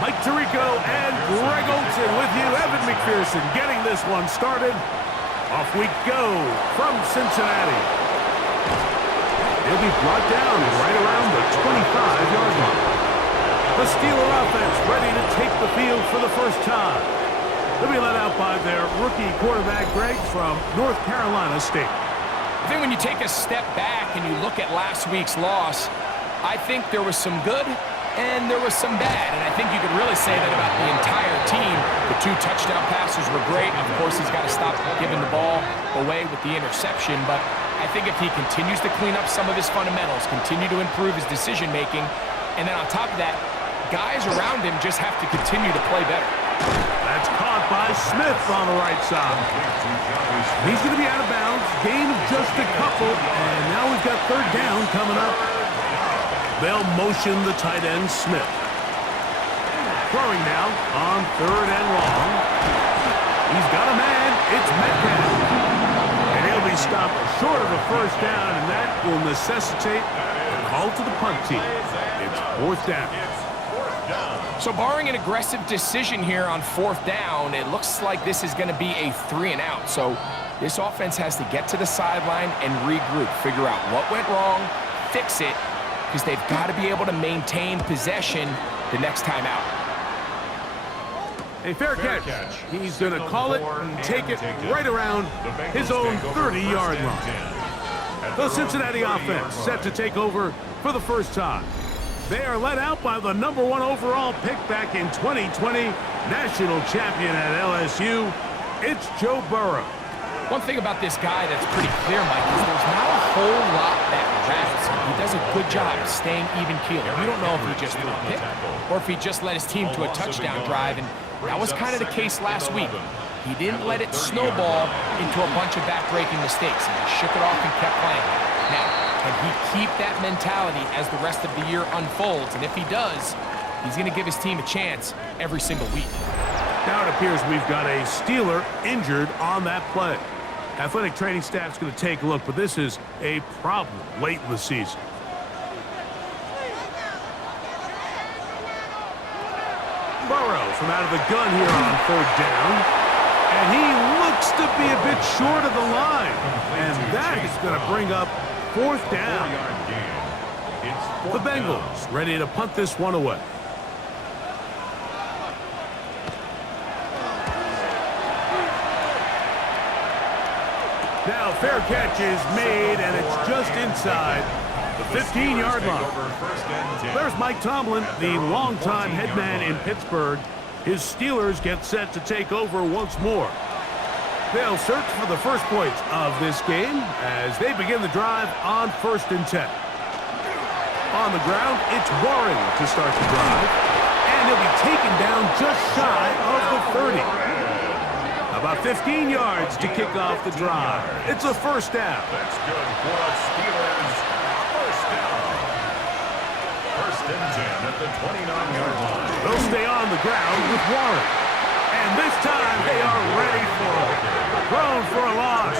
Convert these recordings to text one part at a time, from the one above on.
Mike Tirico and Greg Olson with you. Evan McPherson getting this one started. Off we go from Cincinnati. He'll be brought down right around the 25-yard line. The Steeler offense ready to take the field for the first time. They'll be led out by their rookie quarterback, Greg, from North Carolina State. I think when you take a step back and you look at last week's loss, I think there was some good and there was some bad. And I think you could really say that about the entire team. The 2 touchdown passes were great. Of course, he's got to stop giving the ball away with the interception. But I think if he continues to clean up some of his fundamentals, continue to improve his decision-making, and then on top of that, guys around him just have to continue to play better. That's caught by Smith on the right side. He's going to be out of bounds. Gain of just a couple. And now we've got 3rd down coming up. They'll motion the tight end, Smith. Throwing now on 3rd and long. He's got a man. It's Metcalf. And he'll be stopped short of a 1st down, and that will necessitate a call to the punt team. It's 4th down. So barring an aggressive decision here on 4th down, it looks like this is going to be a 3-and-out. So this offense has to get to the sideline and regroup, figure out what went wrong, fix it, because they've got to be able to maintain possession the next time out. A fair catch. He's going to call it and take it right around his own 30-yard line. The Cincinnati offense set to take over for the first time. They are led out by the #1 overall pick back in 2020, national champion at LSU. It's Joe Burrow. One thing about this guy that's pretty clear, Mike, is there's not a whole lot that rattles him. He does a good job staying even-keeled. You don't know if he just threw a pick or if he just led his team to a touchdown drive, and that was kind of the case last week. He didn't let it snowball into a bunch of back-breaking mistakes. He shook it off and kept playing. Now, can he keep that mentality as the rest of the year unfolds? And if he does, he's going to give his team a chance every single week. Now it appears we've got a Steeler injured on that play. Athletic training staff's going to take a look, but this is a problem late in the season. Burrow from out of the gun here on 3rd down. And he looks to be a bit short of the line. And that is going to bring up 4th down. The Bengals ready to punt this one away. Now fair catch is made, and it's just inside the 15-yard line. There's Mike Tomlin, the longtime head man in Pittsburgh. His Steelers get set to take over once more. They'll search for the first points of this game as they begin the drive on 1st and 10. On the ground, it's Warren to start the drive, and he'll be taken down just shy of the 30. About 15 yards to kick off the drive. It's a 1st down. That's good for the Steelers. 1st down. 1st and 10 at the 29-yard line. They'll stay on the ground with Warren. And this time they are ready for it. Thrown for a loss.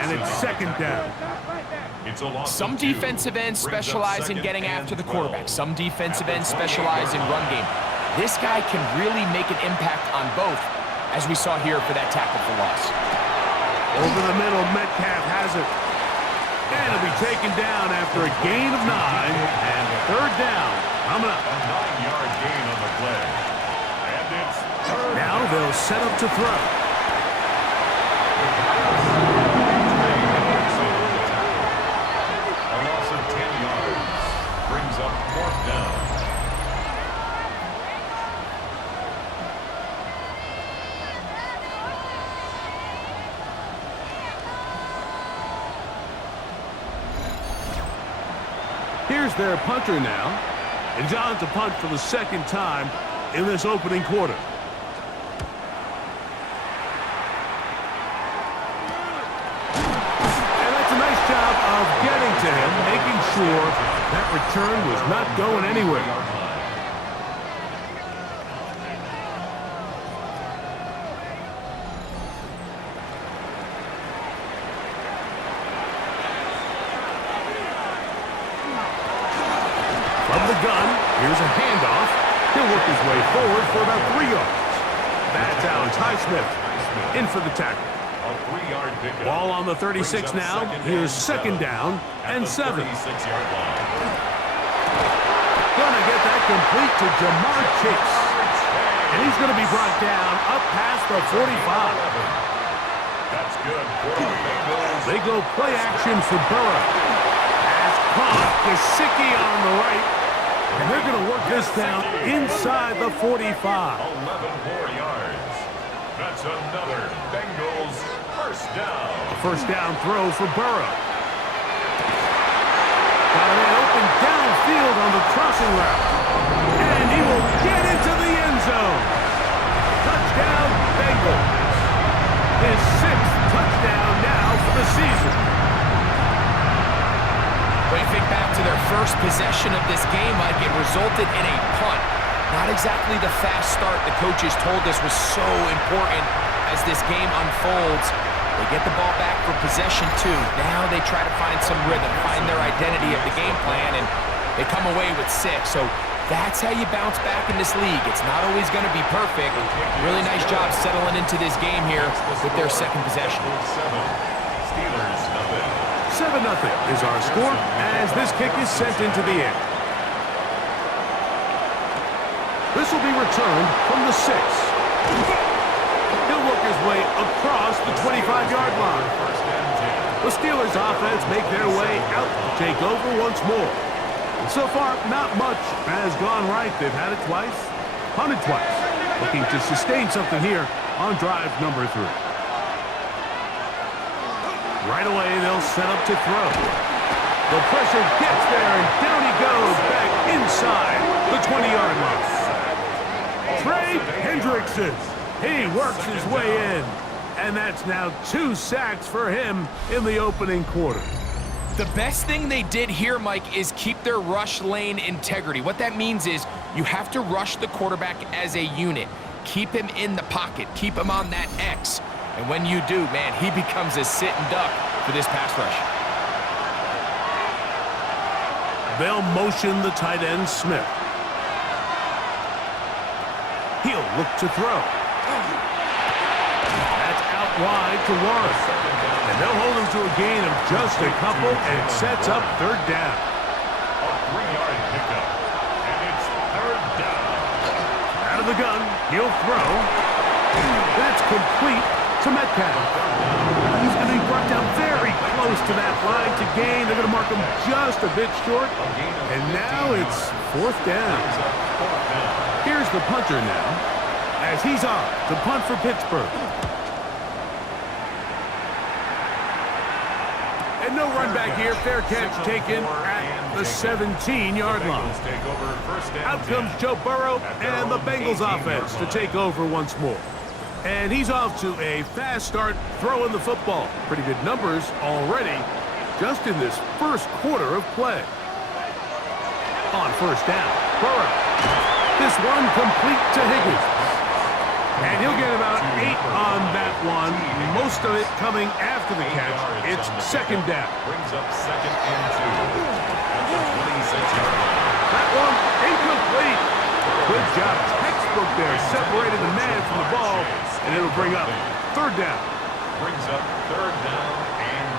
And it's 2nd down. Some defensive ends specialize in getting after the quarterback. Some defensive ends specialize in run game. This guy can really make an impact on both, as we saw here for that tackle for loss. Over the middle, Metcalf has it. And he'll be taken down after a gain of 9. And 3rd down coming up. A 9-yard gain on the play. And it's now they'll set up to throw. a loss of 10 yards. Brings up 4th down. Here's their punter now. And he's on to punt for the 2nd time in this opening quarter. And that's a nice job of getting to him, making sure that return was not going anywhere. From the gun, here's a handoff. He'll work his way forward for about 3 yards. That's Alex Highsmith in for the tackle. A 3-yard pickup. Ball on the 36 now. Here's second down and 7. 36-yard line. Gonna get that complete to Jamar Chase. And he's gonna be brought down up past the 45. That's good for the Bengals. They go play action for Burrow. Pass caught. Gesicki on the right. And they're going to work this down inside the 45. 11 more yards. That's another Bengals first down. A first down throw for Burrow. Got an open downfield on the crossing route. And he will get into the end zone. Touchdown, Bengals. His 6th touchdown now for the season. When you think back to their first possession of this game, Mike, it resulted in a punt. Not exactly the fast start the coaches told us was so important as this game unfolds. They get the ball back for possession 2. Now they try to find some rhythm, find their identity of the game plan, and they come away with 6. So that's how you bounce back in this league. It's not always going to be perfect. Really nice job settling into this game here with their second possession. Steelers, nothing. 7-0 is our score as this kick is sent into the air. This will be returned from the 6. He'll work his way across the 25-yard line. The Steelers offense make their way out to take over once more. So far, not much has gone right. They've had it twice, punted twice. Looking to sustain something here on drive number 3. Right away, they'll set up to throw. The pressure gets there, and down he goes back inside the 20-yard line. Trey Hendrickson, he works his way in, and that's now 2 sacks for him in the opening quarter. The best thing they did here, Mike, is keep their rush lane integrity. What that means is you have to rush the quarterback as a unit. Keep him in the pocket. Keep him on that X. And when you do, man, he becomes a sitting duck for this pass rush. They'll motion the tight end, Smith. He'll look to throw. That's out wide to Warren. And they'll hold him to a gain of just a couple, and it sets up third down. A 3-yard pickup. And it's third down. Out of the gun, he'll throw. That's complete to Metcalf. He's going to be brought down very close to that line to gain. They're going to mark him just a bit short. And now it's fourth down. Here's the punter now, as he's off to punt for Pittsburgh. And no run back here. Fair catch taken at the 17-yard line. Out comes Joe Burrow and the Bengals offense to take over once more. And he's off to a fast start throwing the football. Pretty good numbers already just in this first quarter of play. On first down, Burrow. This one complete to Higgins. And he'll get about 8 on that one. Most of it coming after the catch. It's second down. Brings up second and 2. At the 26-yard line. That one incomplete. Good job. Textbook there. Separated the man from the ball. And it'll bring up third down. Brings up third down and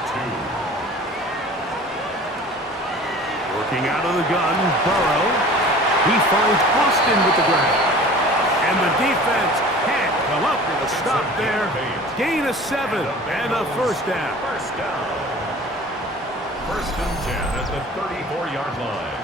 2. Working out of the gun, Burrow. He finds Austin with the grab. And the defense can't come up with a stop there. Gain of 7 and a first down. First down. First and 10 at the 34-yard line.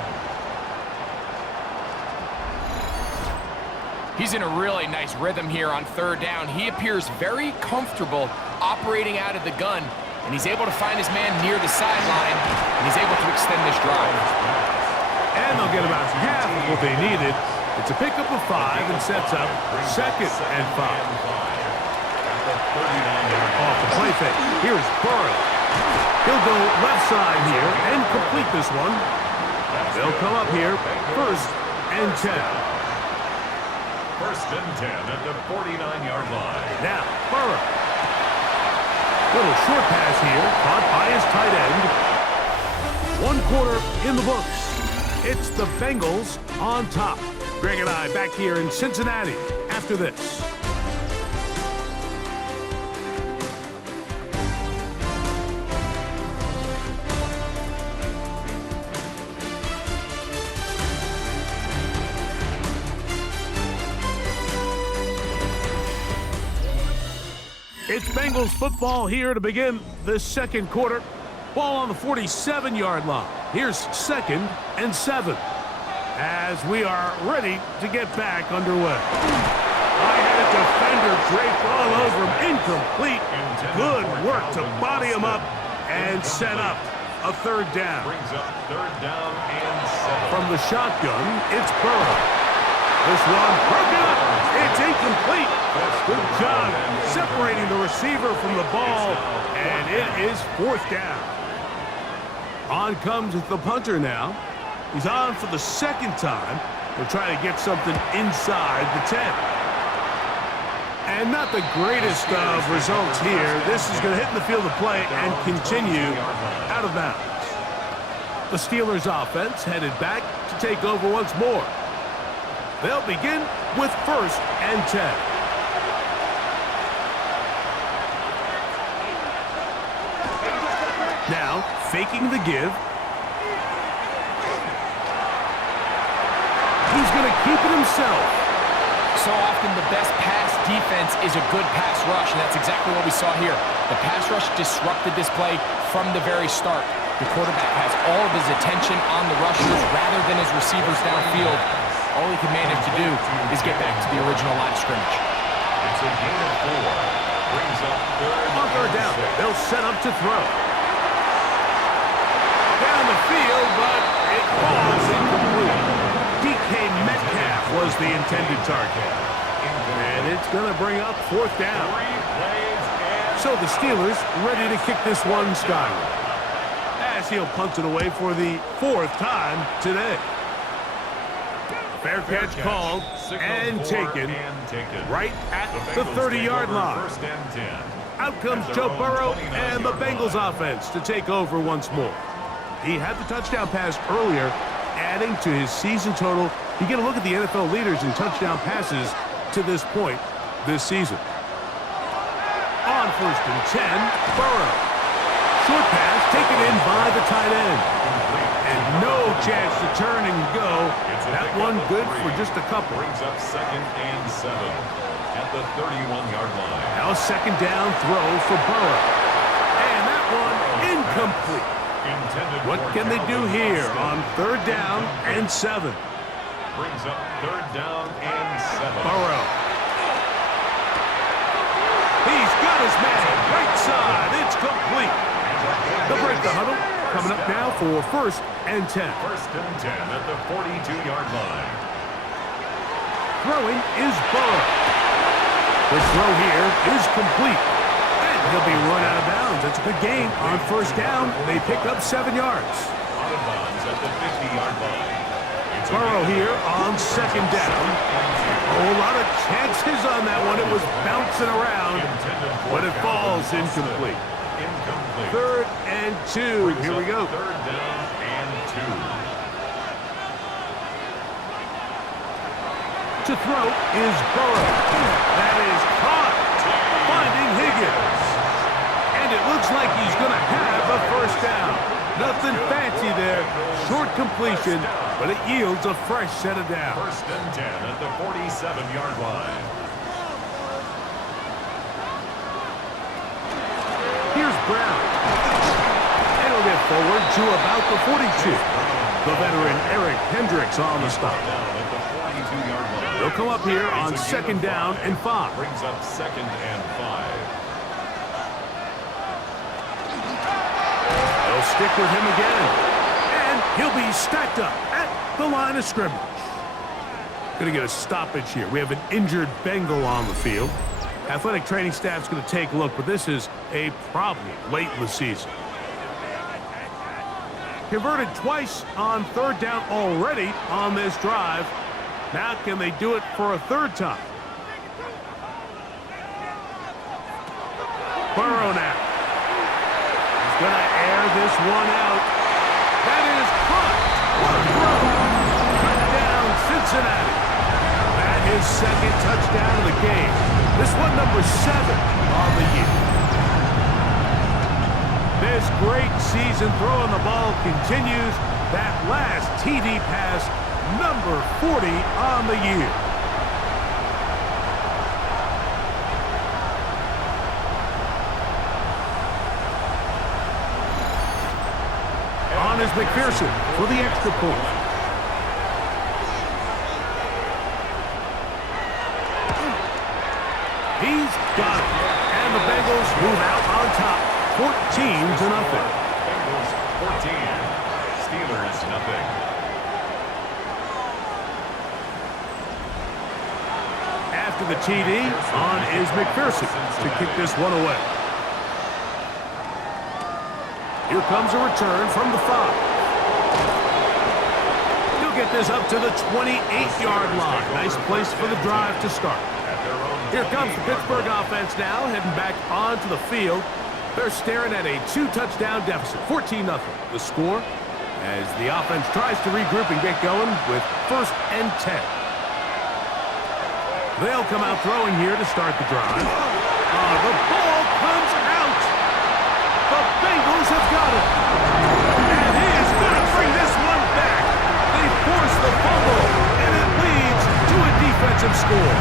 He's in a really nice rhythm here on third down. He appears very comfortable operating out of the gun, and he's able to find his man near the sideline, and he's able to extend this drive. And they'll get about half of what they needed. It's a pickup of 5 and sets up second and 5. Off the play fake. Here's Burrow. He'll go left side here and complete this one. They'll come up here first and 10. First and 10 at the 49-yard line. Now, Burrow. Little short pass here, caught by his tight end. 1 quarter in the books. It's the Bengals on top. Greg and I back here in Cincinnati after this. It's Bengals football here to begin the second quarter. Ball on the 47-yard line. Here's 2nd and 7 as we are ready to get back underway. I had a defender draped all over him. Incomplete. Good work to body him up and set up a 3rd down. Brings up 3rd down and 7. From the shotgun, it's Burrow. This one broken up. It's incomplete. Good job separating the receiver from the ball, and it is 4th down. On comes the punter now. He's on for the 2nd time. They'll try to get something inside the 10. And not the greatest of results here. This is going to hit in the field of play and continue out of bounds. The Steelers offense headed back to take over once more. They'll begin with 1st and 10. Now, faking the give. He's going to keep it himself. So often the best pass defense is a good pass rush, and that's exactly what we saw here. The pass rush disrupted this play from the very start. The quarterback has all of his attention on the rushers rather than his receivers downfield. All he can manage to do is get back to the original line of scrimmage. It's a gain of 4. Brings up 3rd On 3rd down, they'll set up to throw. Down the field, but it falls incomplete. DK Metcalf was the intended target. And it's going to bring up 4th down. So the Steelers ready to kick this one skyward, as he'll punt it away for the 4th time today. Fair catch called and taken right at the 30-yard line. Out comes Joe Burrow and the Bengals offense to take over once more. He had the touchdown pass earlier, adding to his season total. You get a look at the NFL leaders in touchdown passes to this point this season. On 1st and 10, Burrow. Short pass taken in by the tight end. And no chance to turn and go. That one good for just a couple. Brings up 2nd and 7 at the 31-yard line. Now a 2nd down throw for Burrow. And that one incomplete. What can they do here on 3rd down and 7? Brings up 3rd down and 7. Burrow. He's got his man. Right side. It's complete. They'll break the huddle. Coming up now for 1st and 10. 1st and 10 at the 42-yard line. Throwing is Burrow. The throw here is complete. And he'll be run out of bounds. It's a good game on 1st down. They pick up 7 yards. Out of bounds at the 50-yard line. Burrow here on 2nd down. A whole lot of chances on that one. It was bouncing around, but it falls incomplete. 3rd and 2. Here we go. 3rd down and 2. To throw is Burrow. That is caught. Finding Higgins. And it looks like he's going to have a 1st down. Nothing fancy there. Short completion, but it yields a fresh set of downs. 1st and 10 at the 47-yard line. Here's Brown. And he'll get forward to about the 42. The veteran Eric Hendricks on the stop. They'll come up here on 2nd down and 5. Brings up 2nd and 5. They'll stick with him again. And he'll be stacked up at the line of scrimmage. Going to get a stoppage here. We have an injured Bengal on the field. Athletic training staff's going to take a look, but this is a problem late in the season. Converted twice on 3rd down already on this drive. Now can they do it for a 3rd time? Burrow now. He's going to air this one out. That is caught. What a throw. Touchdown, Cincinnati. his second touchdown of the game. This one number 7 on the year. This great season throwing the ball continues. That last TD pass, number 40 on the year. On is McPherson for the extra point. He's got it. And the Bengals move out on top, 14-0. Bengals 14, Steelers nothing. After the TD, on is McPherson to kick this one away. Here comes a return from the 5. He'll get this up to the 28-yard line. Nice place for the drive to start. Here comes the Pittsburgh offense now, heading back onto the field. They're staring at a 2-touchdown deficit, 14-0. The score as the offense tries to regroup and get going with 1st and 10. They'll come out throwing here to start the drive. The ball comes out. The Bengals have got it. And he is going to bring this one back. They force the fumble, and it leads to a defensive score.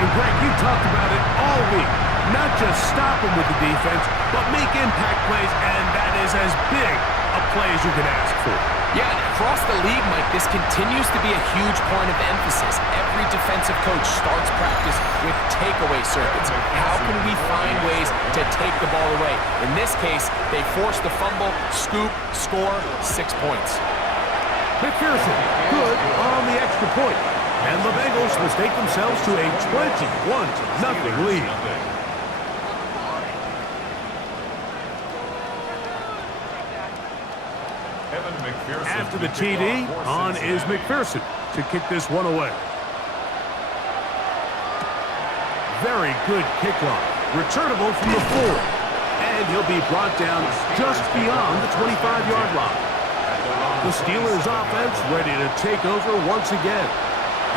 And Greg, you talked about it all week. Not just stop them with the defense, but make impact plays, and that is as big a play as you can ask for. Yeah, and across the league, Mike, this continues to be a huge point of emphasis. Every defensive coach starts practice with takeaway circuits. How can we find ways to take the ball away? In this case, they force the fumble, scoop, score, 6 points. McPherson, good on the extra point. And the Bengals mistake themselves to a 21-0 lead. After the TD, on is McPherson to kick this one away. Very good kickoff. Returnable from the 4. And he'll be brought down just beyond the 25-yard line. The Steelers offense ready to take over once again.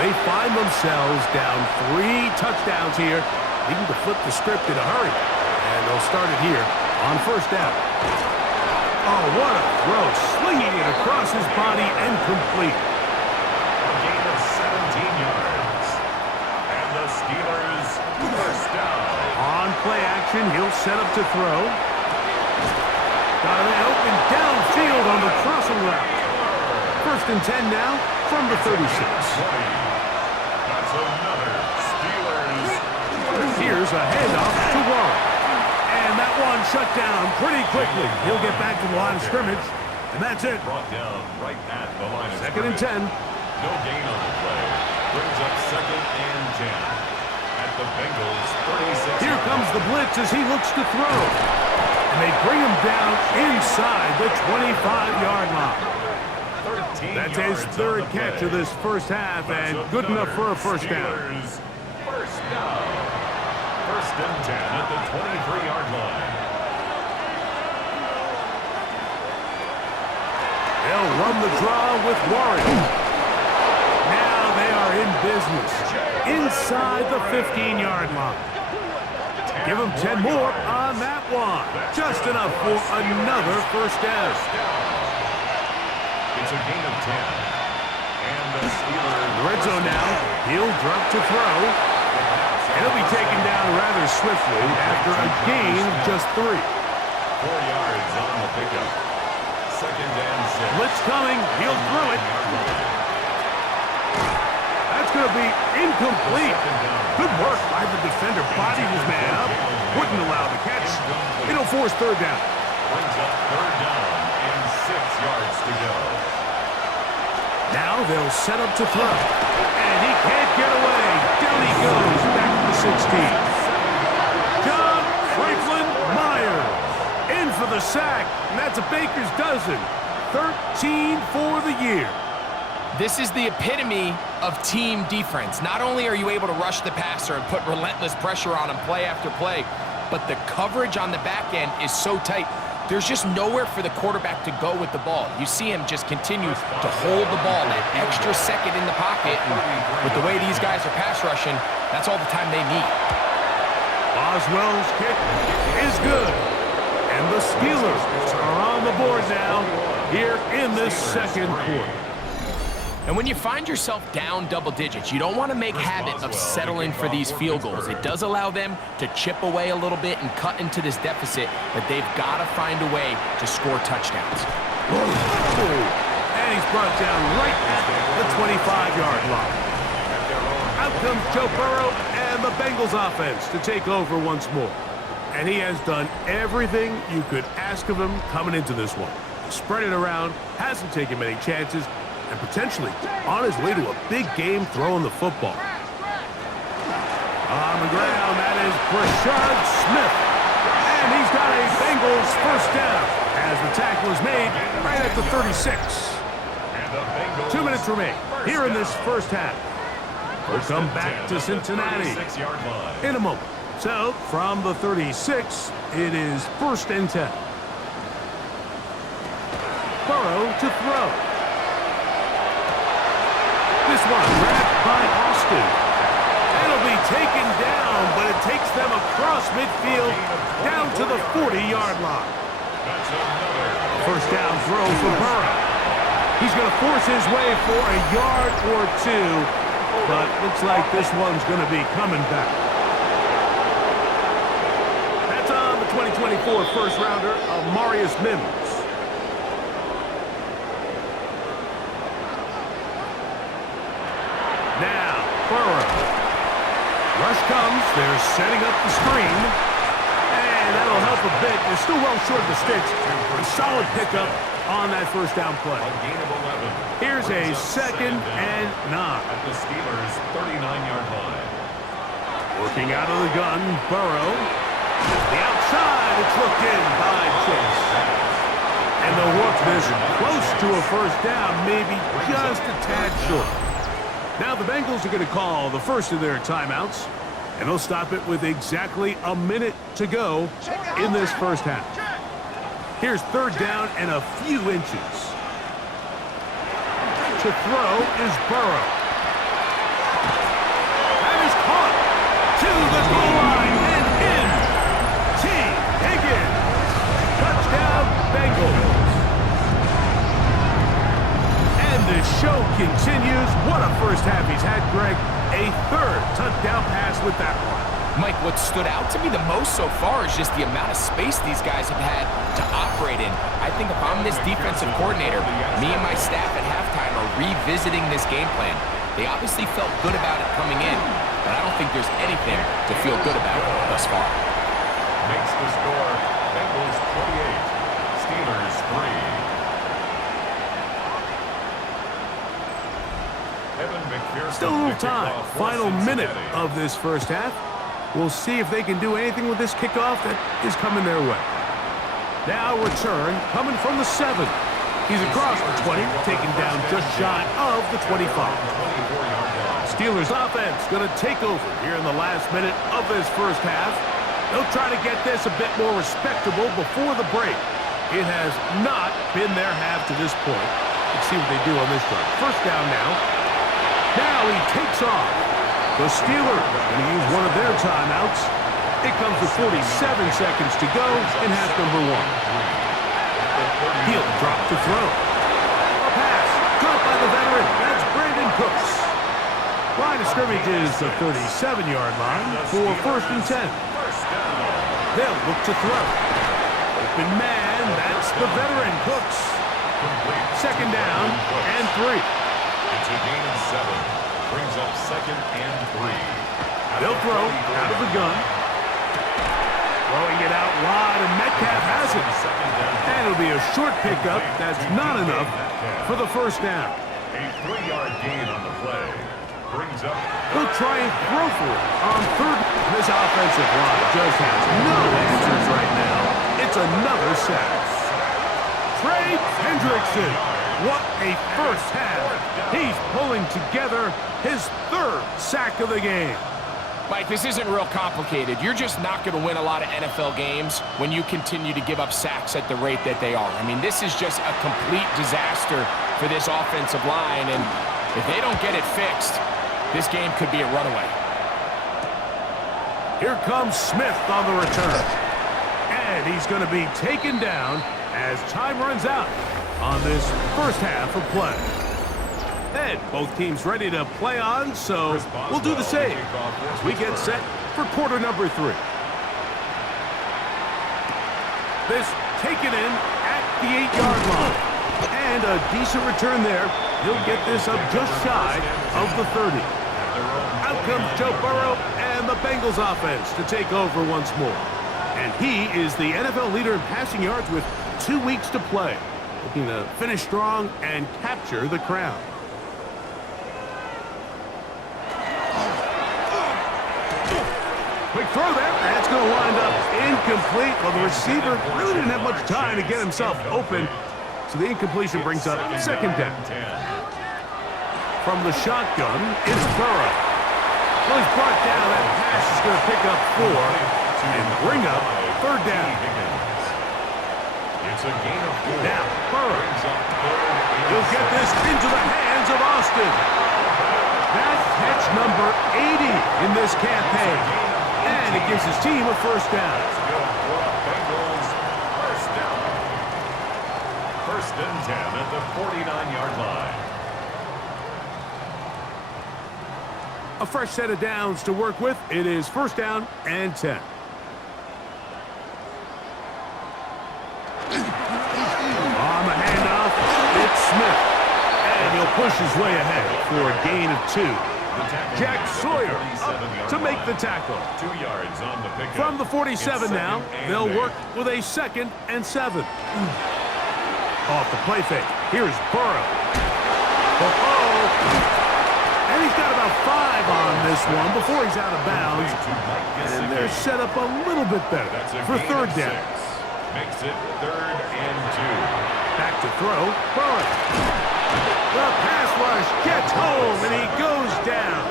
They find themselves down 3 touchdowns here, needing to flip the script in a hurry. And they'll start it here on 1st down. Oh, what a throw. Slinging it across his body and complete. A gain of 17 yards. And the Steelers 1st down. On play action, he'll set up to throw. Got it open downfield on the crossing route. 1st and 10 now from the 36. That's another Steelers. Here's a handoff to Warren. And that one shut down pretty quickly. He'll get back to the line of scrimmage, and that's it. Brought down right at the line of 2nd and 10. No gain on the play. Brings up 2nd and 10. At the Bengals 36. Here comes the blitz as he looks to throw. And they bring him down inside the 25-yard line. That's his 3rd catch of this 1st half, and good enough for a 1st down. 1st down. 1st and 10 at the 23-yard line. They'll run the draw with Warren. Now they are in business inside the 15-yard line. Give them 10 more on that one. Just enough for another 1st down. It's a gain of 10. And the Steelers. Red zone now. He'll drop to throw. And he'll be taken down rather swiftly after a gain of just 3. 4 yards on the pickup. 2nd and 6. Blitz coming. He'll throw it. That's going to be incomplete. Good work by the defender. Bodied his man up. Wouldn't allow the catch. It'll force 3rd down. Brings up 3rd down and 6 yards to go. Now they'll set up to throw. And he can't get away. Down he goes. Back to the 16. John Franklin Myers in for the sack. And that's a baker's dozen. 13 for the year. This is the epitome of team defense. Not only are you able to rush the passer and put relentless pressure on him play after play, but the coverage on the back end is so tight. there's just nowhere for the quarterback to go with the ball. You see him just continue to hold the ball that extra second in the pocket. And with the way these guys are pass rushing, that's all the time they need. Boswell's kick is good. And the Steelers are on the board now here in this second quarter. And when you find yourself down double digits, you don't want to make habit of settling for these field goals. It does allow them to chip away a little bit and cut into this deficit, but they've got to find a way to score touchdowns. And he's brought down right at the 25-yard line. Out comes Joe Burrow and the Bengals offense to take over once more. And he has done everything you could ask of him coming into this one. Spread it around, hasn't taken many chances, and potentially on his way to a big game throwing the football. On the ground, that is Brashard Smith. And he's got a Bengals first down as the tackle is made right at the 36. 2 minutes remain here in this first half. We'll come back to Cincinnati in a moment. So, from the 36, it is 1st and 10. Burrow to throw. This one grabbed by Austin. It'll be taken down, but it takes them across midfield down to the 40-yard line. First down throw for Burrow. He's going to force his way for a yard or two, but looks like this one's going to be coming back. That's on the 2024 first-rounder, Marius Mims. Now, Burrow. Rush comes. They're setting up the screen. And that'll help a bit. They're still well short of the sticks. A solid pickup on that first down play. Here's a 2nd and 9. At the Steelers' 39-yard line. Working out of the gun, Burrow. The outside. It's looked in by Chase. And they'll work this close to a first down, maybe just a tad short. Now the Bengals are going to call the first of their timeouts, and they'll stop it with exactly a minute to go in this first half. Here's 3rd down and a few inches. To throw is Burrow. That is caught to the goal line and in. T. Higgins. Touchdown, Bengals. And the show continues. What a first half he's had, Greg. A 3rd touchdown pass with that one. Mike, what stood out to me the most so far is just the amount of space these guys have had to operate in. I think if I'm this defensive coordinator, me and my staff at halftime are revisiting this game plan. They obviously felt good about it coming in, but I don't think there's anything to feel good about thus far. Makes the score Bengals 28, Steelers 3. Still a little time. Final minute of this first half. We'll see if they can do anything with this kickoff that is coming their way. Now return coming from the 7. He's across the 20, taken down just shy of the 25. Steelers offense going to take over here in the last minute of this first half. They'll try to get this a bit more respectable before the break. It has not been their half to this point. Let's see what they do on this drive. First down now. Now he takes off. The Steelers going to use one of their timeouts. It comes with 47 seconds to go in half number 1. He'll drop to throw. A pass. Caught by the veteran. That's Brandon Cooks. Line of scrimmage is the 37-yard line for 1st and 10. They'll look to throw. Open man. That's the veteran Cooks. 2nd down and 3. It's a gain of 7. Brings up 2nd and 3. They'll throw out of the gun. Throwing it out wide, and Metcalf has it. And it'll be a short pickup. That's not enough for the first down. A 3-yard gain on the play. Brings up. He'll try and throw for it on 3rd. This offensive line just has no answers right now. It's another sack. Trey Hendrickson. What a first half. He's pulling together his 3rd sack of the game. Mike, this isn't real complicated. You're just not going to win a lot of NFL games when you continue to give up sacks at the rate that they are. I mean, this is just a complete disaster for this offensive line, and if they don't get it fixed, this game could be a runaway. Here comes Smith on the return. And he's going to be taken down as time runs out on this first half of play. And both teams ready to play on, so we'll do the same as we get set for quarter number 3. This taken in at the 8-yard line. And a decent return there. He'll get this up just shy of the 30. Out comes Joe Burrow and the Bengals offense to take over once more. And he is the NFL leader in passing yards with 2 weeks to play. Looking to finish strong and capture the crown. Quick throw there. That's going to wind up incomplete. Well, the receiver really didn't have much time to get himself open. So the incompletion brings up second down. From the shotgun, it's Burrow. Well, he's brought down. That pass is going to pick up 4 and bring up third down. It's a gain of 4. Now, Burrow. He'll get this into the hands of Austin. That's catch number 80 in this campaign. And it gives his team a first down. Bengals first down. First and 10 at the 49-yard line. A fresh set of downs to work with. It is first down and 10. On the handoff, it's Smith. And he'll push his way ahead for a gain of 2. Jack Sawyer up to make the tackle. 2 yards on the pickup. From the 47 now, they'll work with a 2nd and 7. Off the play fake. Here's Burrow. And he's got about 5 on this one before he's out of bounds. And they're set up a little bit better for third down. Makes it 3rd and 2. Back to throw. Burrow. The pass rush gets home, and he goes down.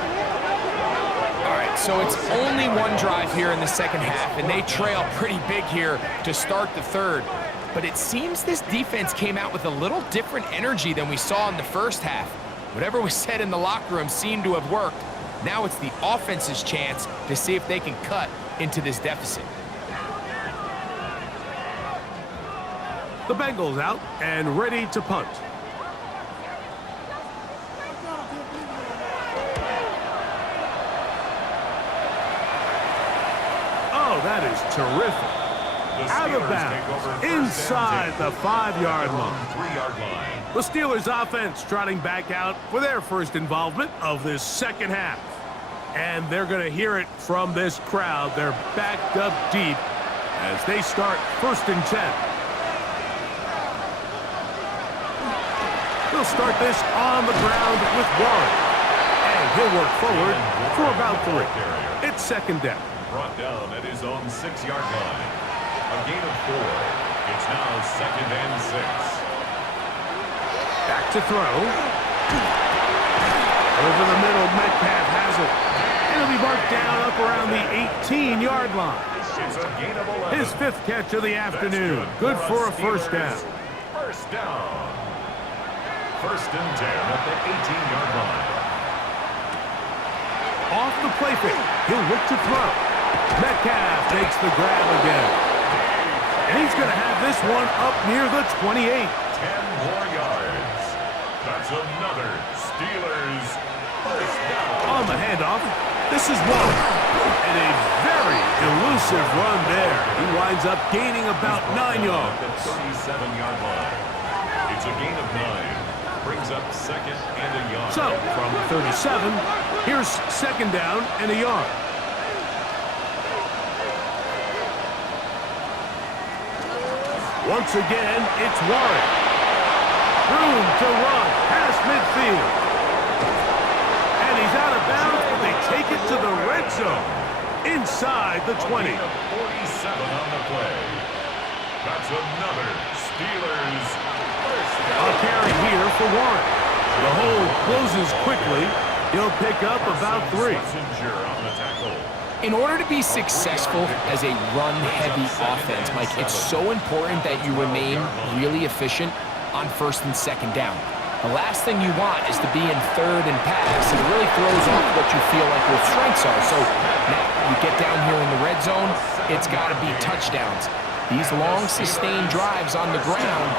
All right, so it's only one drive here in the second half, and they trail pretty big here to start the third. But it seems this defense came out with a little different energy than we saw in the first half. Whatever was said in the locker room seemed to have worked. Now it's the offense's chance to see if they can cut into this deficit. The Bengals out and ready to punt. Oh, that is terrific. Out of bounds, inside the 5-yard line. 3-yard line. The Steelers offense trotting back out for their first involvement of this second half. And they're going to hear it from this crowd. They're backed up deep as they start first and 10. They'll start this on the ground with Warren. And he'll work forward for about 3. It's second down. Brought down at his own 6-yard line. A gain of 4. It's now 2nd and 6. Back to throw. Over the middle, Metcalf has it. And he'll be marked down up around the 18-yard line. It's a gain of 11. His 5th catch of the afternoon. Good for a first down. First down. First and 10 at the 18-yard line. Off the play fake. He'll look to throw. Metcalf makes the grab again. And he's going to have this one up near the 28. 10 more yards. That's another Steelers first down. On the handoff, this is Warren. And a very elusive run there. He winds up gaining about 9 yards. At the 37-yard line. It's a gain of 9. Brings up 2nd and a yard. So, from the 37, here's second down and a yard. Once again, it's Warren. Room to run past midfield. And he's out of bounds, but they take it to the red zone. Inside the 20. 47 on the play. That's another Steelers first down. A carry here for Warren. The hole closes quickly, He'll pick up about 3. In order to be successful as a run-heavy offense, Mike, it's so important that you remain really efficient on first and second down. The last thing you want is to be in third and pass, and it really throws off what you feel like your strengths are. So now you get down here in the red zone, it's got to be touchdowns. These long, sustained drives on the ground,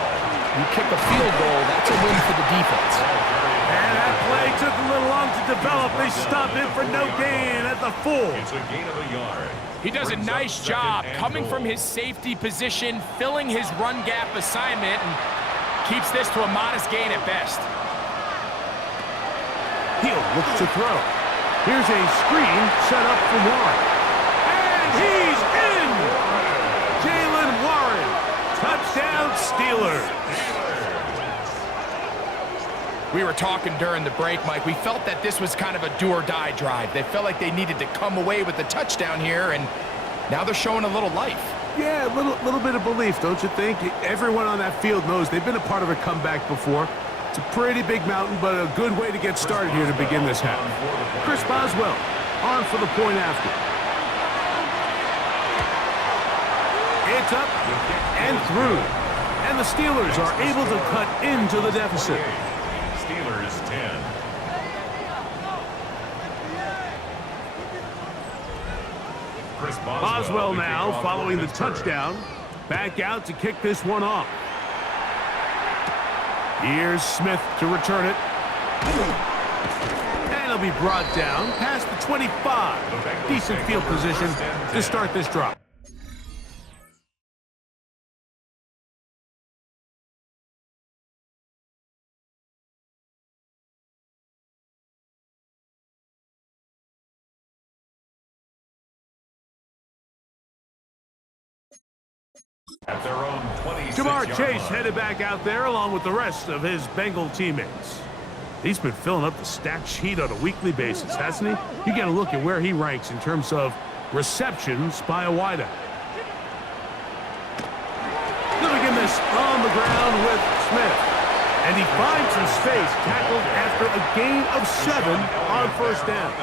you kick a field goal, that's a win for the defense. And that play took a little long to develop. They stopped it for no gain at the 4. It's a gain of a yard. He does a nice job coming from his safety position, filling his run gap assignment, and keeps this to a modest gain at best. He'll look to throw. Here's a screen set up for Warren. And he's in! Jalen Warren. Touchdown Steelers. We were talking during the break, Mike. We felt that this was kind of a do-or-die drive. They felt like they needed to come away with the touchdown here, and now they're showing a little life. Yeah, a little bit of belief, don't you think? Everyone on that field knows they've been a part of a comeback before. It's a pretty big mountain, but a good way to get started here to begin this half. Chris Boswell on for the point after. It's up and through. And the Steelers are able to cut into the deficit. Steelers 10. Chris Boswell now following the touchdown. Back out to kick this one off. Here's Smith to return it. And he'll be brought down past the 25. Decent field position to start this drive. At their own 26-yard Jamar Chase line. headed back out there along with the rest of his Bengal teammates. He's been filling up the stat sheet on a weekly basis, hasn't he? You get a look at where he ranks in terms of receptions by a wideout. He'll begin this on the ground with Smith. And he finds some space, tackled after a gain of 7 on first down.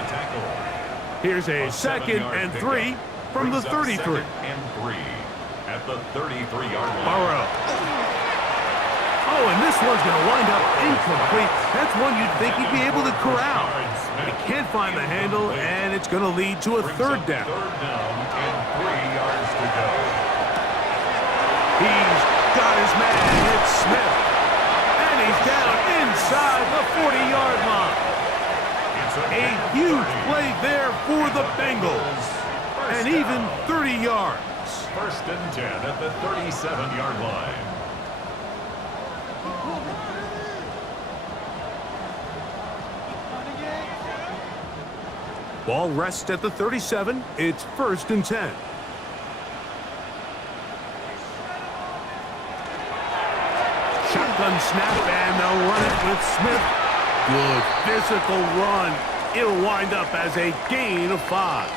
Here's a 2nd and 3 from the 33. At the 33-yard line. Burrow. Oh, and this one's going to wind up incomplete. That's one you'd think he'd be able to corral. He can't find the handle, and it's going to lead to a third down. Third down and 3 yards to go. He's got his man. It's Smith. And he's down inside the 40-yard line. A huge play there for the Bengals. And even 30 yards. First and 10 at the 37-yard line. Ball rests at the 37. It's 1st and 10. Shotgun snap, and they'll run it with Smith. Good physical run. It'll wind up as a gain of 5.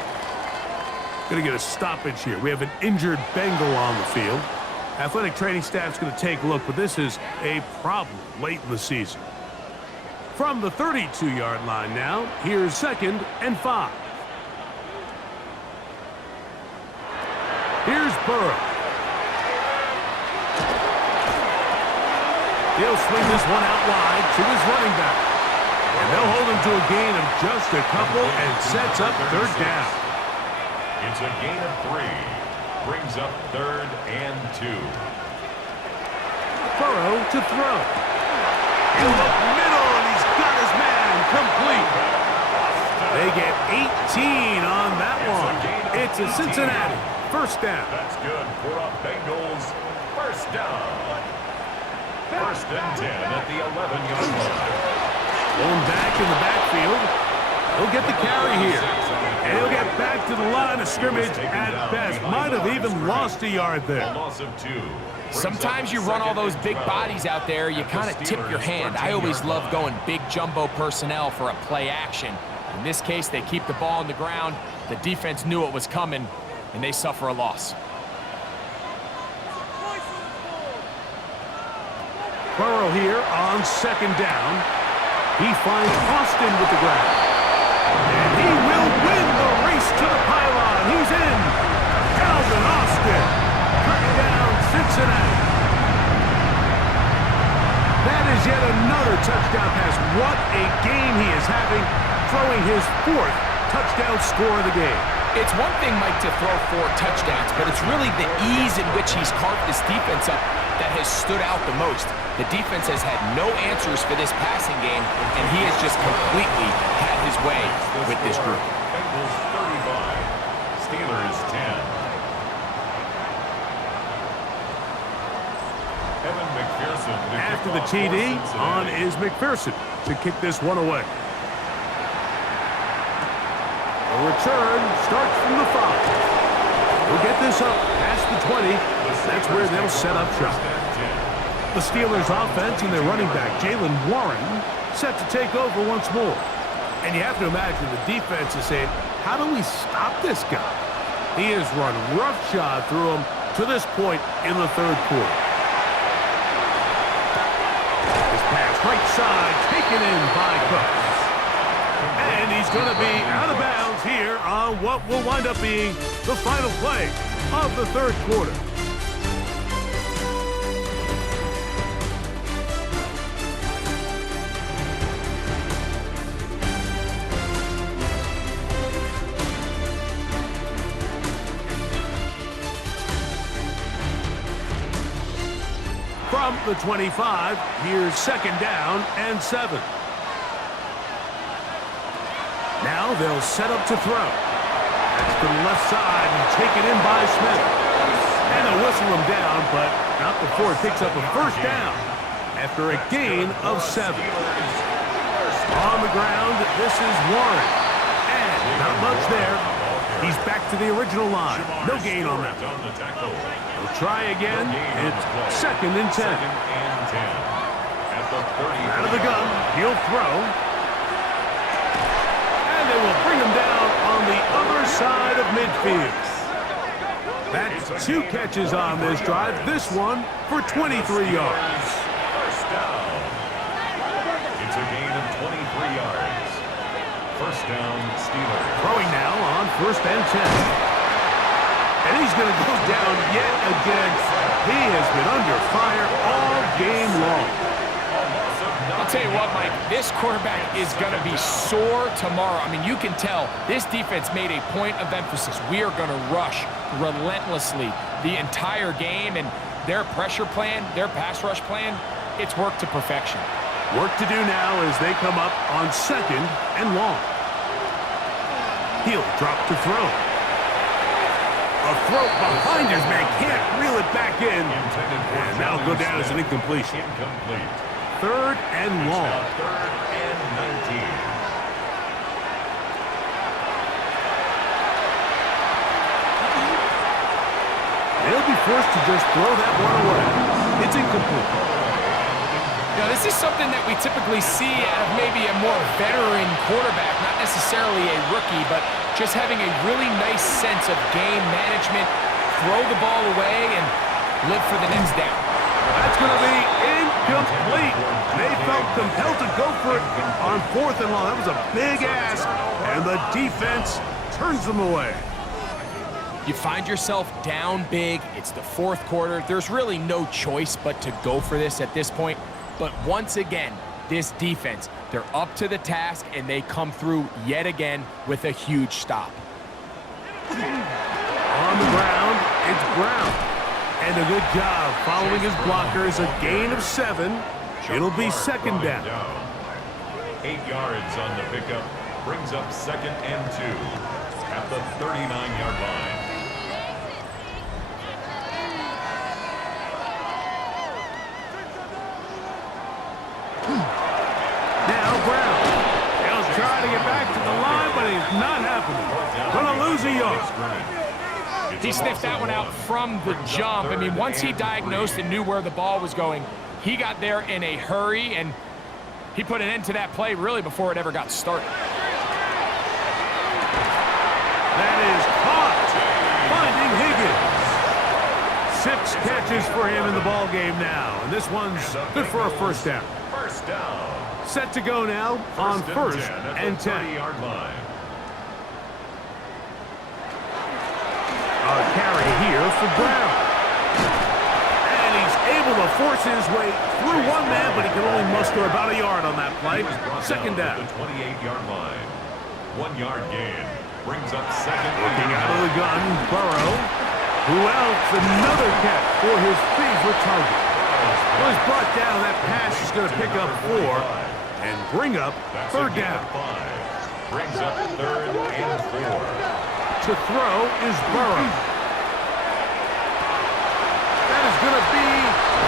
Going to get a stoppage here. We have an injured Bengal on the field. Athletic training staff's going to take a look, but this is a problem late in the season. From the 32-yard line now, here's 2nd and 5. Here's Burrow. He'll swing this one out wide to his running back. And they'll hold him to a gain of just a couple and sets up 3rd down. It's a gain of 3. Brings up 3rd and 2. Burrow to throw. In the middle, and he's got his man complete. They get 18 on that one. It's a Cincinnati 1st down. That's good for a Bengals 1st down. 1st and 10 at the 11-yard line. Going back in the backfield. He'll get the carry here. And he'll get back to the line of scrimmage at best. Might have even lost a yard there. A loss of 2. Sometimes you run all those big bodies out there, you kind of tip your hand. I always love going big jumbo personnel for a play action. In this case, they keep the ball on the ground. The defense knew it was coming, and they suffer a loss. Burrow here on 2nd down. He finds Austin with the grab. And he will win the race to the pylon. He's in. Calvin Austin cutting down Cincinnati. That is yet another touchdown pass. What a game he is having, throwing his 4th touchdown score of the game. It's one thing, Mike, to throw 4 touchdowns, but it's really the ease in which he's carved this defense up that has stood out the most. The defense has had no answers for this passing game, and he has just completely had his way with this group. Bengals 35, Steelers 10. Evan McPherson. After the TD, on is McPherson to kick this one away. The return starts from the 5. We'll get this up past the 20. That's where they'll set up shop. The Steelers' offense and their running back, Jaylen Warren, set to take over once more. And you have to imagine the defense is saying, how do we stop this guy? He has run roughshod through him to this point in the 3rd quarter. This pass right side taken in by Cooks. And he's going to be out of bounds here on what will wind up being the final play of the 3rd quarter. From the 25, here's 2nd down and 7. Now they'll set up to throw. That's to the left side and taken in by Smith. And they'll whistle him down, but not before it picks up a 1st down after a gain of 7. On the ground, this is Warren. And not much there. He's back to the original line. No gain on that. They'll try again. It's 2nd and 10. Out of the gun, he'll throw. And they will bring him down on the other side of midfield. That's 2 catches on this drive. This one for 23 yards. First down. It's a gain of 23 yards. First down, Steelers. Throwing now on 1st and 10. And he's going to go down yet again. He has been under fire all game long. I'll tell you what, Mike, this quarterback is going to be sore tomorrow. I mean, you can tell this defense made a point of emphasis. We are going to rush relentlessly the entire game, and their pressure plan, their pass rush plan, it's worked to perfection. Work to do now as they come up on 2nd and long. He'll drop to throw. A throw behind his man, can't reel it back in. And that'll go down as an incompletion. Incomplete. 3rd and long. 3rd and 19. They'll be forced to just throw that one away. It's incomplete. Now, this is something that we typically see out of maybe a more veteran quarterback, not necessarily a rookie, but just having a really nice sense of game management, throw the ball away, and live for the next down. That's going to be incomplete. They felt compelled to go for it on 4th and long. That was a big ask, and the defense turns them away. You find yourself down big. It's the 4th quarter. There's really no choice but to go for this at this point. But once again, this defense, they're up to the task, and they come through yet again with a huge stop. On the ground, it's Brown. And a good job following his blockers, a gain of 7. It'll be 2nd down. 8 yards on the pickup, brings up 2nd and 2 at the 39-yard line. Now Brown. He'll try to get back to the line, but it's not happening. Gonna lose a yard. He sniffed that one out from the jump. I mean, once he diagnosed and knew where the ball was going, he got there in a hurry, and he put an end to that play really before it ever got started. That is caught. Finding Higgins. 6 catches for him in the ball game now, and this one's good for a 1st down. First down. Set to go now on first and 10. 30-yard line. A carry here for Brown. And he's able to force his way through one man, but he can only muster about a yard on that play. Second down. The 28-yard line. 1 yard gain. Brings up second. Looking out of the gun, Burrow. Who else? Another catch for his favorite target. Was brought down. That pass is going to pick up 4 and bring up third down. 5. Brings up third and 4. To throw is Burrow. That is going to be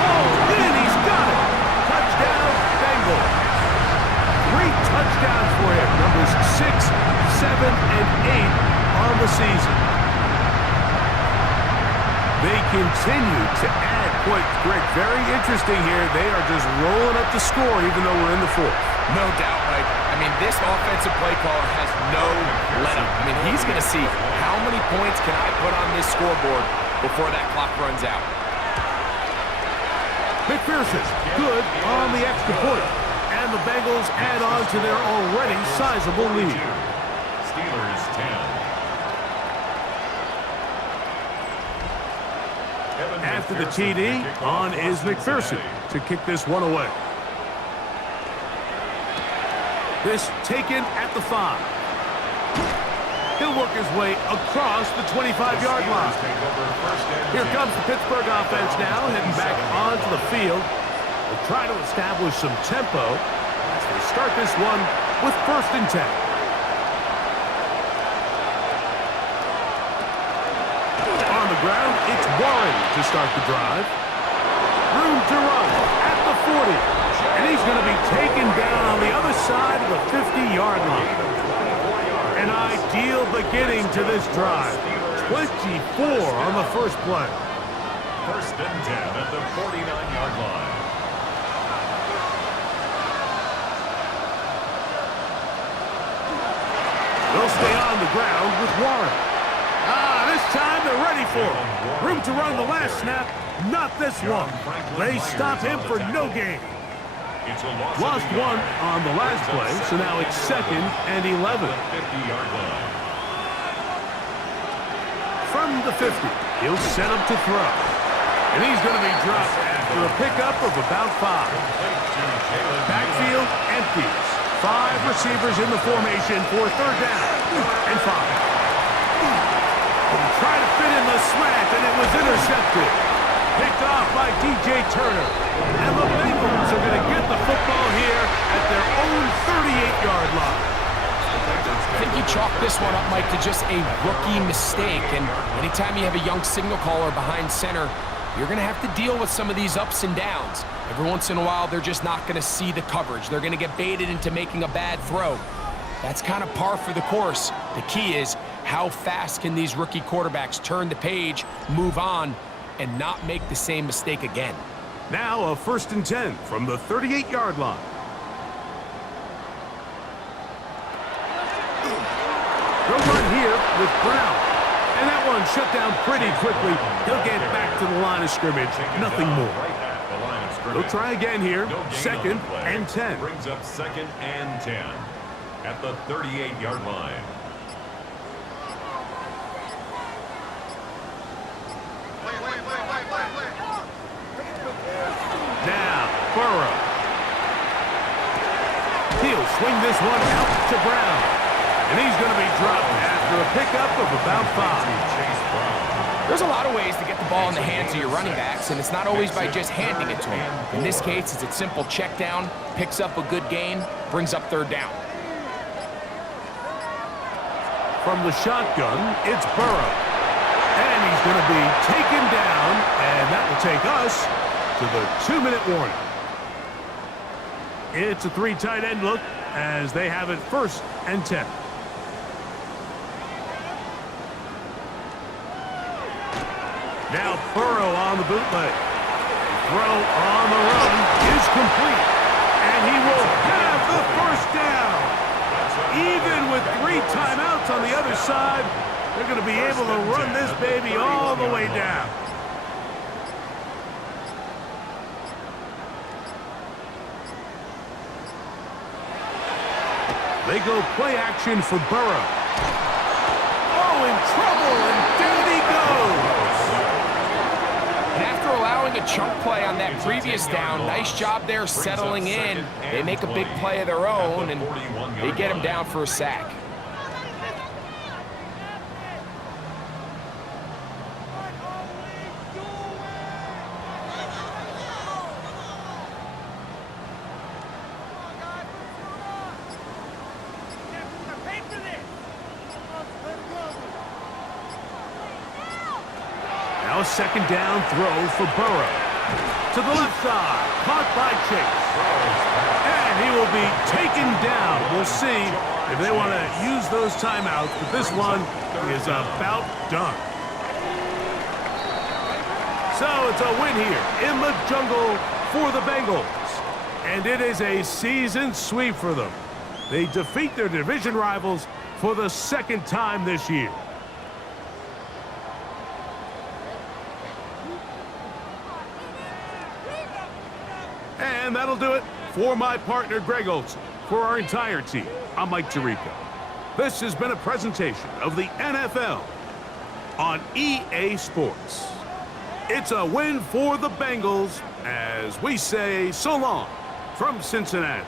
pulled in. He's got it. Touchdown, Bengals. 3 touchdowns for him. Numbers 6, 7, and 8 on the season. They continue to add points. Greg, very interesting here. They are just rolling up the score even though we're in the 4th. No doubt, Mike. I mean, this offensive play caller has no let-up. I mean, he's going to see how many points can I put on this scoreboard before that clock runs out. McPherson, good on the extra point. And the Bengals add on to their already sizable lead. Steelers 10. After the TD, on is McPherson to kick this one away. This taken at the 5. He'll work his way across the 25-yard line. Here comes the Pittsburgh offense now, heading back onto the field. They'll try to establish some tempo as they start this one with first and 10. On the ground, it's Warren to start the drive. Room to run at the 40. And he's going to be taken down on the other side of the 50-yard line. An ideal beginning to this drive. 24 on the first play. First and 10 at the 49-yard line. They'll stay on the ground with Warren. This time they're ready for him. Room to run the last snap. Not this one. They stop him for no gain. Lost one on the last play, so now it's second and 11. From the 50, he'll set up to throw. And he's going to be dropped after a pickup of about 5. Backfield empties. 5 receivers in the formation for third down and 5. Try to fit in the slant, and it was intercepted. Picked off by DJ Turner. And the Bengals are going to get the football here at their own 38-yard line. I think you chalk this one up, Mike, to just a rookie mistake. And anytime you have a young signal caller behind center, you're going to have to deal with some of these ups and downs. Every once in a while, they're just not going to see the coverage. They're going to get baited into making a bad throw. That's kind of par for the course. The key is how fast can these rookie quarterbacks turn the page, move on, and not make the same mistake again. Now a first and 10 from the 38-yard line. They'll run here with Brown. And that one shut down pretty quickly. He'll get back to the line of scrimmage. Nothing more. They'll try again here. Second and 10. Brings up second and 10 at the 38-yard line. Now, Burrow. He'll swing this one out to Brown. And he's going to be dropped after a pickup of about 5. There's a lot of ways to get the ball in the hands of your running backs, and it's not always by just handing it to them. In this case, it's a simple check down, picks up a good gain, brings up third down. From the shotgun, it's Burrow. And he's going to be taken down, and that will take us to the 2-minute warning. It's a 3 tight end look as they have it first and 10. Now Burrow on the bootleg. Throw on the run is complete. And he will have the first down. Even with 3 timeouts on the other side, they're going to be able to run this baby all the way down. They go play action for Burrow. Oh, in trouble, and down he goes. And after allowing a chunk play on that previous down, nice job there settling in. They make a big play of their own, and they get him down for a sack. Now a second down throw for Burrow. To the left side, caught by Chase. And he will be taken down. We'll see if they want to use those timeouts, but this one is about done. So it's a win here in the jungle for the Bengals. And it is a season sweep for them. They defeat their division rivals for the second time this year. And that'll do it for my partner, Greg Olson. For our entire team, I'm Mike Tirico. This has been a presentation of the NFL on EA Sports. It's a win for the Bengals as we say so long from Cincinnati.